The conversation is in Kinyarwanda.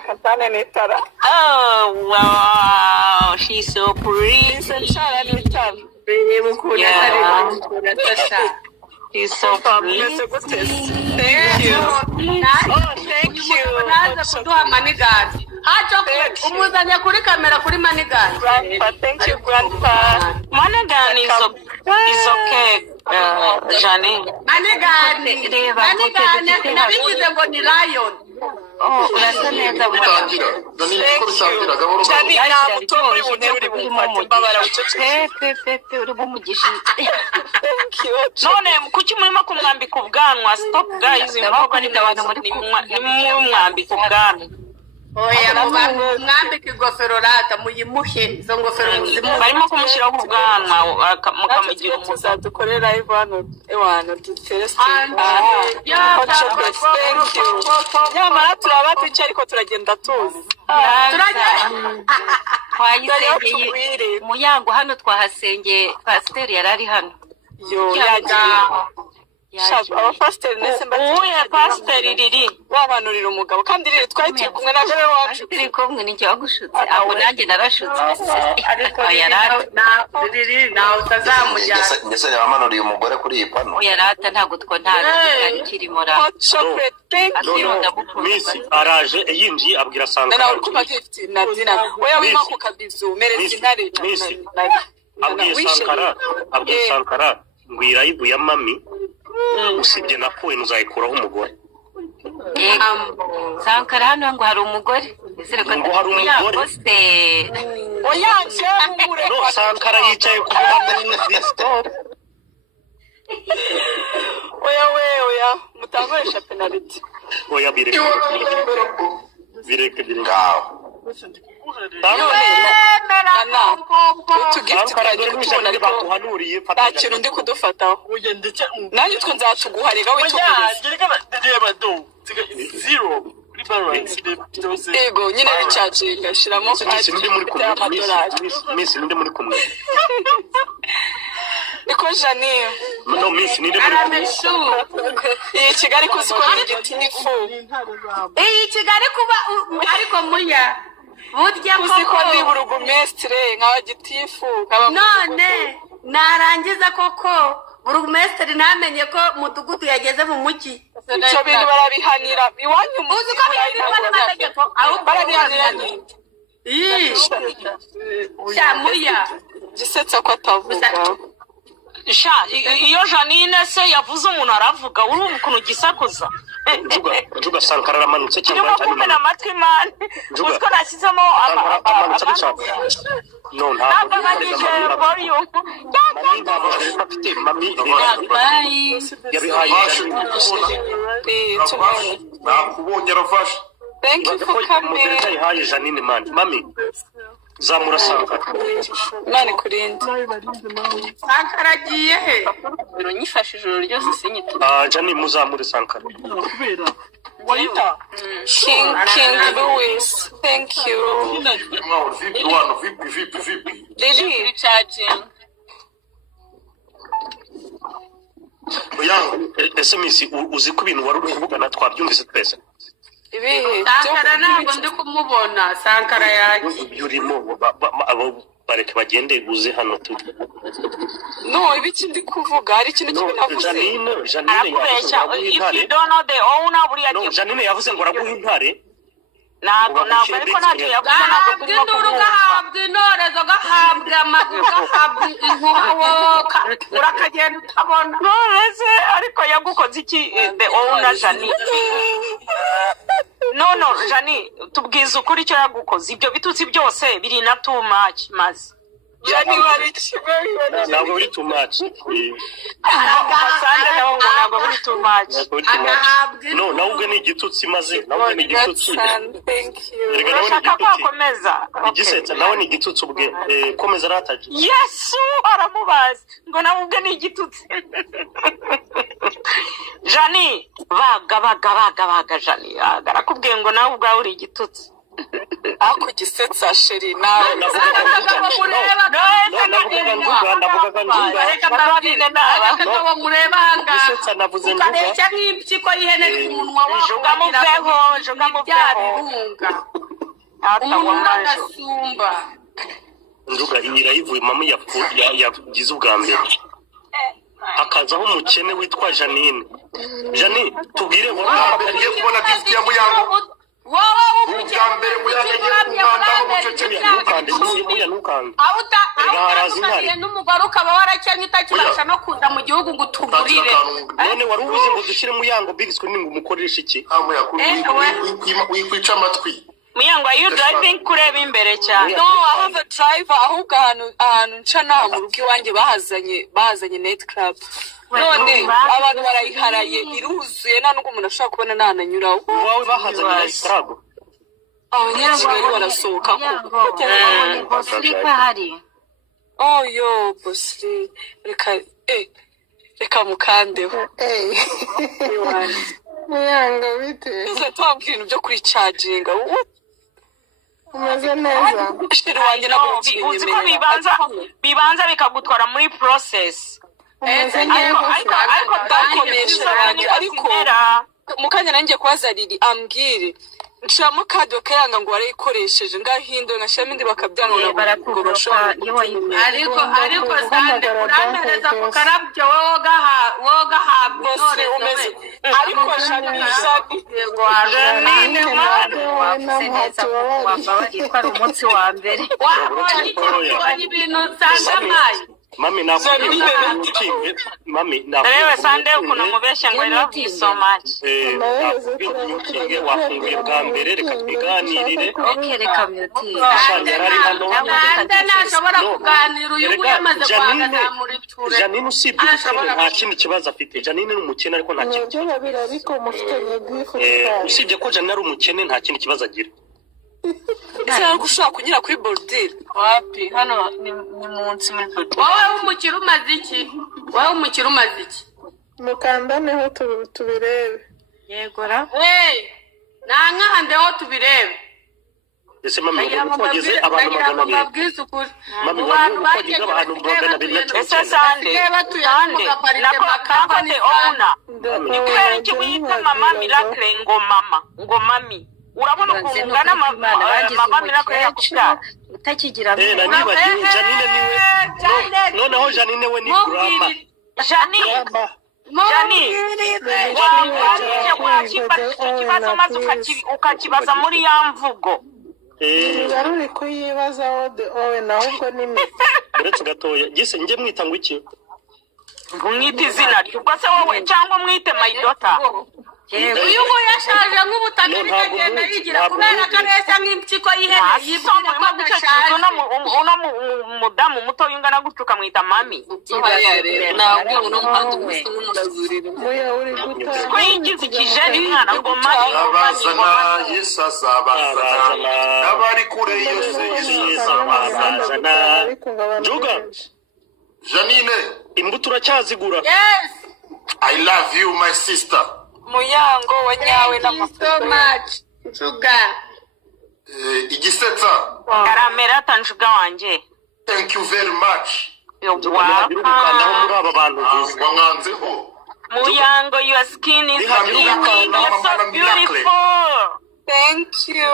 Katana Nitara. Oh, wow. She's so pretty. Yeah. She's so pretty. Thank you. Oh, thank you. Grandpa, thank you, Grandpa. Manigan is okay, Janine. Oh, urasa neza bwana. Jani namuto muri buneburi bumfata Pepe uri bumugisha. Thank you. None kuki murimo kumwambika ubwanwa? Stop guys, imboga ni abantu muri kumwambika ubwanwa. Oya mwambika ingofero rata muyimuhe izo ngofero muzimu barimo kumushyiraho ubwanwa mukamugira muzadukorera live hano ewana dutere nyamara turaba tuki ariko turagenda tuzi twayisengeye muyango hano twahasengeye pasiteri yarari hano yo yagiye aba pasiteri nese uye pasiteri riri wabanurira umugabo kandi riri twari turi kumwe na jere wacu turi kumwe n'icyo wagushutse abo nanjye narashutse ariko riri nawe utazamujyana ndetse yamanuriye umugore kuri iyi pano yarata ntabwo ntazi kirimo ra Miss araje yinjiye abwira Sankara nawe kuma 15 nadina oya wima ku kabizu merezi ntare abwira Sankara ngwira ibu ya mami usibye napfuye nuzayikuraho umugore Sankara hano ngo hari umugore ngo hari umugore oyanje mure no Sankara yicaye ku mami stop oya mutangoresha penalty oya bireke baguhanuriye ntakintu ndi kudufataho nanjye twe nzatuguharega yego nyine bicacinga shiramo Miss ninde muri kumwe niko Janine no Miss ninde muri kumwe iyi Kigali kuzikora igiti n'ifu iyi Kigali kuba ariko muya burya kuziko ndi burugumestre nkaba gitifu none narangiza koko burugumestre namenye ko mudugudu yageze mu muki icyo bintu barabihanira iwanyu uzi ko bihanirwa n'amategeko ahubwo barabihanira muya gisetsa ko atavuga iyo Janine se yavuze umuntu aravuga urumva ukuntu gisakuza Njuga Sankara aramanutse cyangwa kumena amatwi man uziko nashyizemo no ntabwo mami yabihaye nakubonye arafashe thank you for coming yabihaye Janine man mami zamura Sankara nani kurinde Sankara agiye he nyifashe ijoro ryose sinyite Janine muzamure Sankara Waita King Louis thank you vipi Lily recharging ese Miss uzi ko ibintu wari kuvugana twabyumvise twese ibihe Sankara ntabwo ndi kumubona Sankara yagiye urimo abo bareke bagende uze hano tu no ibiki ndi kuvuga hari ikintu kimwe navuze Janine Janine yavuze ngo araguha intare ntabwo ariko ntacyo yavuze ntabwo induru gahabwa intorezo gahabwa gahabwa inkowoka urakagenda utabona nonese ariko yagukoze iki the owner Janine no Janine tubwiza ukuri icyo yagukoze ibyo bitutsi byose biri na too much maze yani wari kimwe ntabwo biri too much basanga ntabwo biri too much no nawe ubwe ni igitutsi maze nawe ni igitutsi thank you urashaka kwakomeza igisetsa nawe ni igitutsi ubwe komeza rataje Yesu aramubaza ngo nawe ubwe ni igitutsi Janine baga Janine arakubwiye ngo nawe ubwawe uri igitutsi ako gisetsa sheri nawe ukaresha nk'impyiko y'ihene ku munwa umunwa agasumba Njuga iyi live mama yagize ubwa mbere hakazaho umukene witwa Janine. Janine tubwire agiye kubona gift ya Muyango wowe ubwa mbere Muyango agiye kumwanda mu muceceke ntukande awutandukaniye n'umugore ukaba warakenye utakibasha no kuza mu gihugu ngo utugurire none wari ubuze ngo dushyire Muyango big screen ngo umukoreshe iki wikwica amatwi Muyango, are you driving kureba imbere cyane? No, I have a driver ahubwo ahantu nca naha mu rugo iwanjye bahazanye night club. None abantu barayiharaye iruzuye nta nubwo umuntu ashobora kubona n'ahananyuraho. Wawe bahazanye night club. Abanyakigali barasohoka oh yo bosi reka mukandeho Muyango bite ese twabwira ibintu byo kuri charging umeze neza shiri wanjye nabo uzi ko bibanza bikagutwara muri process ariko ndakomeje wanjye ariko mukanya nanjye kubaza Lili ambwire nshamo kado kayanga ngo warayikoresheje ngahindo ngashamo indi bakabyanga ngo bashobora ariko sande urandereza ku karabyo woga habwe none umeze ariko Janine twari umunsi wa mbere ibintu sandamaye Mami nakubwiye mami Rewe Sande ukuntu mubeshya ngo I love you so much. nakubwiye wafunguye bwa mbere reka twiganirire reka myuti Sande ntashobora kuganira uyu nguyu amaze guhagazamura iture Janine usibye ubukene nta kindi kibazo afite Janine ni umukene ariko nta kindi usibye ko Janine ari umukene nta kindi kibazo agira cyangwa ushaka kunyura kuri bordel Wapi hano ni munsi muri bordel. wowe umukira umaze iki mukandaneho tubirebe Yegora. nankandeho tubirebe ese mami uko wageze abantu magana abiri mami wageze abantu magana abiri na Ese Sande batuyande nako te ona. Ni kweli cyo wita mama Miracle ngo mami. Urabona ukungana mama Miracle yakubya. utakigira nanibagiwe Janine niwe noneho Janine we ni grandma Janine ikibazo maze ukakibaza muri ya mvugo ruri kuyibazaho owe nahubwo nimi uretse gatoya gise nje mwita ngo iki mwite izina ryo ubwo se wowe cyangwa mwite my daughter uyu nguyu yashaje nk'ubutaka bikagenda yigira kubera ko areshya nk'impyiko y'ihene yibwira ko adashaje uno mudamu muto w'ingana gutyo ukamwita mami ntabwo uno muhanda umusa n'umurazurira muya uri guta ko yigize ikijeni mwana ngo mami abazana Yesu azabazana n'abari kure yose Yesu azabazana Juga Janine imbuto uracyazigura yes I love you my sister Muyango wanyawe so much sugar igisetsa karamera tanjuga wanje thank you very much ukandaho muri aba bantu gusa wanganzeho Muyango your skin is so beautiful. thank you